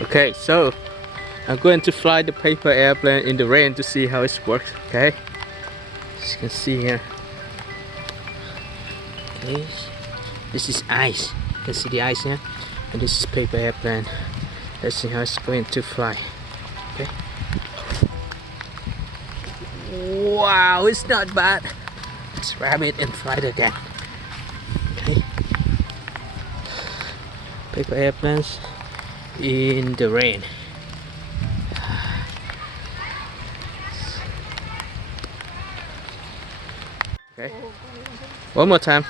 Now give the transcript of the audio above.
Okay, so I'm going to fly the paper airplane in the rain to see how it works. Okay, as you can see here. Okay, this is ice. You can see the ice here, and this is paper airplane. Let's see how it's going to fly. Okay. Wow, it's not bad. Let's grab it and fly it again. Okay. Paper airplanes in the rain. Okay. One more time.